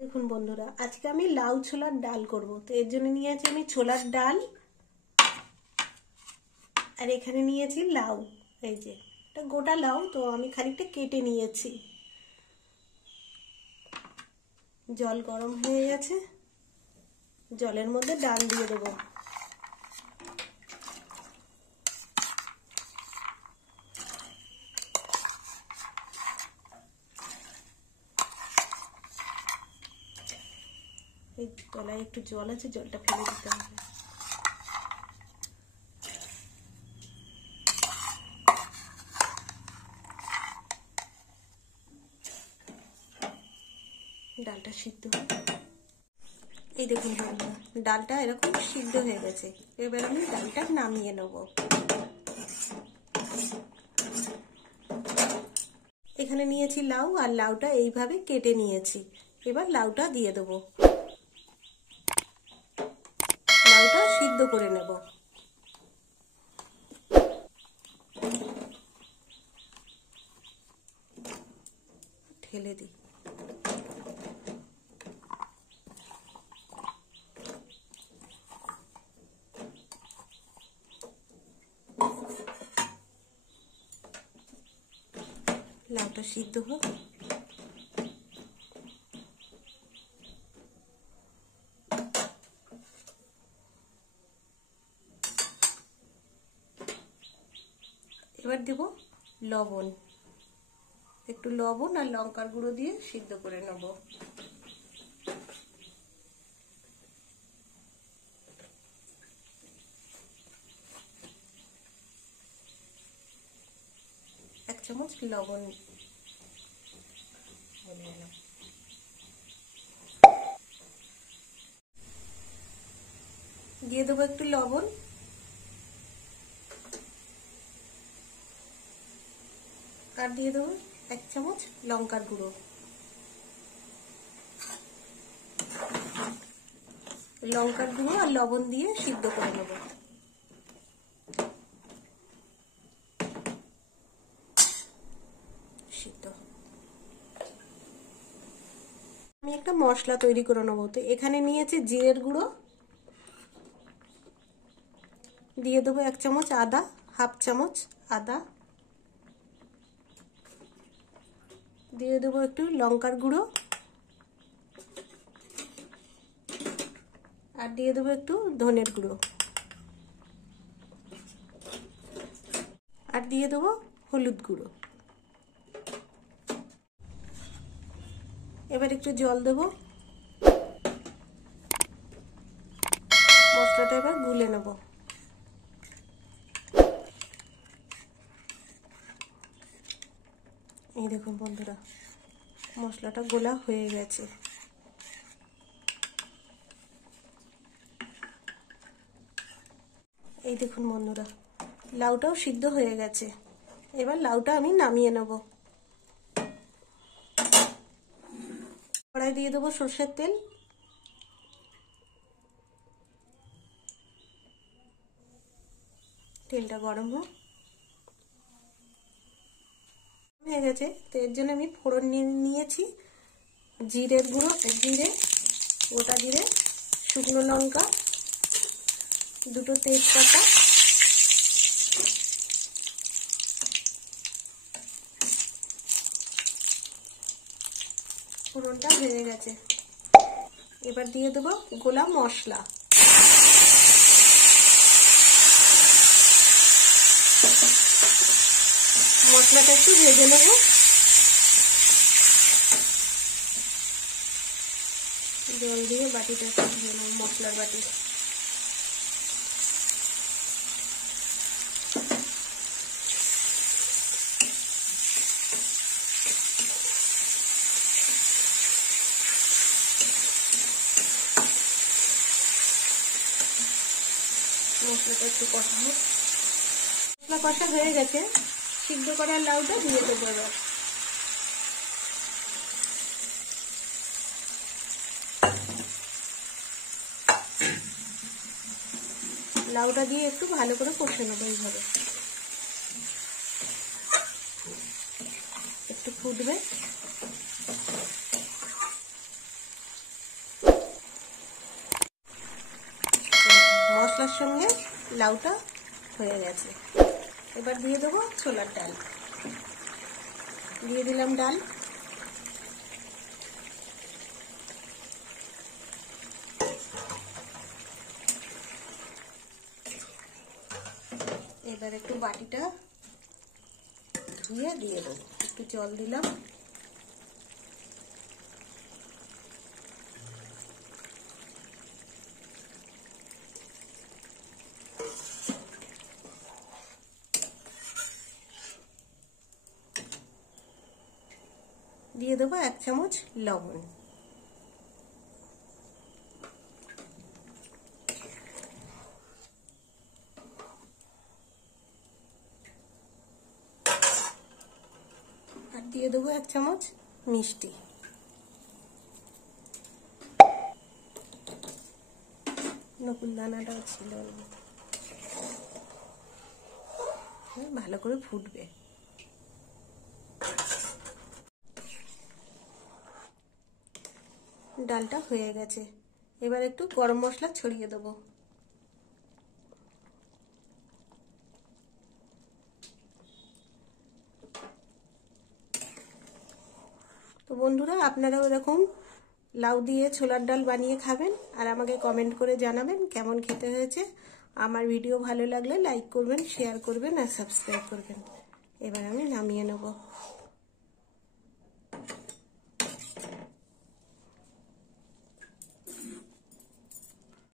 দেখুন বন্ধুরা, আজকে আমি লাউ ছোলার ডাল করব। তো এর জন্য নিয়েছি আমি ছোলার ডাল, আর এখানে নিয়েছি লাউ। এই যে এটা গোটা লাউ, তো আমি খানিকটা কেটে নিয়েছি। জল গরম হয়ে গেছে, জলের মধ্যে ডাল দিয়ে দেবো। এই তলায় একটু জল আছে, জলটা ফেলে দিতে হবে। ডালটা সিদ্ধ এই দেখুন বন্ধুরা, ডালটা এরকম সিদ্ধ হয়ে গেছে। এবার আমি ডালটা নামিয়ে নেব। এখানে নিয়েছি লাউ, আর লাউটা এইভাবে কেটে নিয়েছি। এবার লাউটা দিয়ে দেবো, লাউটা সিদ্ধ করে নেব। ঢেলে দিই। লাউটা সিদ্ধ হোক। এবার দেব লবণ, একটু লবণ আর লঙ্কার গুঁড়ো দিয়ে সিদ্ধ করে নেব। এক চামচ লবণ দিয়ে দেবো, একটু লবণ, আর দিয়ে দেবো এক চামচ লঙ্কার গুঁড়ো। লঙ্কার গুঁড়ো আর লবণ দিয়ে সিদ্ধ করে নেব। সিদ্ধ আমি একটা মশলা তৈরি করে নেবো। তো এখানে নিয়েছি জিরের গুঁড়ো, দিয়ে দেবো এক চামচ আদা, হাফ চামচ আদা, দিয়ে দেবো একটু লঙ্কার গুঁড়ো, আর দিয়ে দেবো একটু ধনের গুঁড়ো, আর দিয়ে দেবো হলুদ গুঁড়ো। এবার একটু জল দেবো, মশলাটা এবার গুলে নেব। এই দেখুন বন্ধুরা, মশলাটা গোলা হয়ে গেছে। এই দেখুন বন্ধুরা, লাউটাও সিদ্ধ হয়ে গেছে। এবার লাউটা আমি নামিয়ে নেব। কড়াই দিয়ে দেবো সরষের তেল, তেলটা গরম হয়ে গেছে। তো এর জন্য আমি ফোড়ন নিয়েছি জিরের গুঁড়ো, জিরে, গোটা জিরে, শুকনো লঙ্কা, দুটো তেজপাতা, ফোড়নটা হয়ে গেছে। এবার দিয়ে দেবো গোলা মশলা, মশলাটা একটু ভেজে নেব। জল দিয়ে বাটিটা একটু ধুয়ে নেব, মশলার বাটি। মশলাটা একটু কষা হোক। মশলা কষা হয়ে গেছে, সিদ্ধ করা লাউটা দিয়ে দেবো। এবার লাউটা দিয়ে একটু ভালো করে কষে নেবো। এইভাবে একটু ফুটবে, মশলার সঙ্গে লাউটা হয়ে গেছে। এবার দিয়ে দেবো ছোলার ডাল। দিয়ে দিলাম ডাল। এবার একটু বাটিটা ধুয়ে দিয়ে দেবো, একটু জল দিলাম। দিয়ে দেবো 1 চামচ লবণ। আর দিয়ে দেবো 1 চামচ মিষ্টি। নকুল দানাটাও ছিল, ভালো করে ফুটবে। ডালটা হয়ে গেছে। এবার একটু গরম মশলা ছড়িয়ে দেবো। তো বন্ধুরা, আপনারাও এরকম লাউ দিয়ে ছোলার ডাল বানিয়ে খাবেন আর আমাকে কমেন্ট করে জানাবেন কেমন খেতে হয়েছে। আমার ভিডিও ভালো লাগলে লাইক করবেন, শেয়ার করবেন আর সাবস্ক্রাইব করবেন। এবার আমি নামিয়ে নেব।